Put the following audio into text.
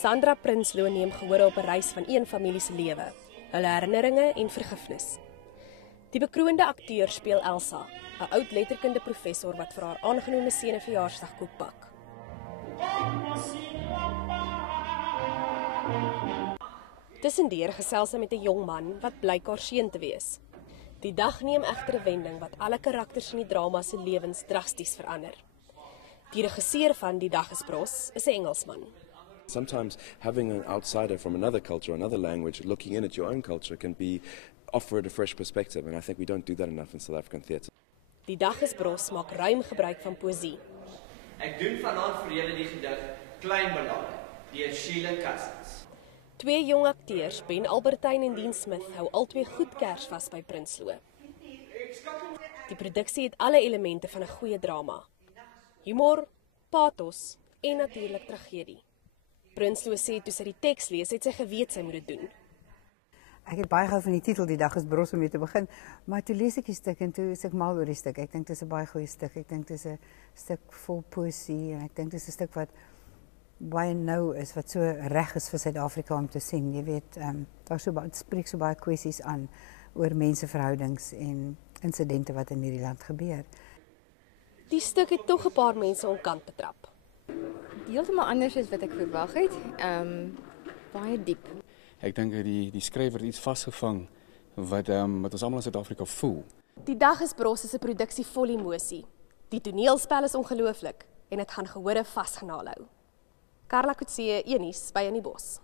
Sandra Prinsloo neem gehoor op 'n reis van een familie se lewe, hulle herinneringe en vergifnis. Die bekroonde akteur speel Elsa, 'n oud letterkunde professor wat vir haar aangenome seun 'n verjaarsdagkoek bak. Tussendeur gesels sy met 'n jong man wat blyk haar seun te wees. Die dag neem egter 'n wending wat alle karakters in die drama se lewens drasties verander. Die regisseur van Die dag is bros is 'n Engelsman. Sometimes having an outsider from another culture, another language, looking in at your own culture can be offered a fresh perspective, and I think we don't do that enough in South African theatre. Die dag is bros maak ruim gebruik van poësie. Ek doen vanaand vir julle die gedig Klein Ballade deur Sheila Cousins. Twee jong akteurs, Ben Albertyn en Dean Smith, hou albei goed Kersfees by Prinsloo. Die produksie het alle elemente van 'n goeie drama: humor, pathos en natuurlik tragedie. Prinsloo sê toe sy die teks lees, het sy geweet sy moet dit doen. Ek het baie gehou van die titel Die dag is bros om mee te begin, maar toe lees ek die stuk en toe is ek mal oor die stuk. Ek dink dit is 'n baie goeie stuk. Ek dink dit is 'n stuk vol poësie en ek dink dit is 'n stuk wat baie nou is, wat so reg is vir Suid-Afrika om te sien. Jy weet, dit spreek so baie kwessies aan oor menseverhoudings en insidente wat in hierdie land gebeur. Die stuk het tog 'n paar mense onkant betrap. Heeltemal anders as wat ek verwag het. Baie diep. Ek dink die skrywer het iets vasgevang wat ons almal in Suid-Afrika voel. Die dag is bros is 'n produksie vol emosie. Die toneelspel is ongelooflik en dit gaan gehore vasgenaal hou. Karla Kutse, Enies by in die bos.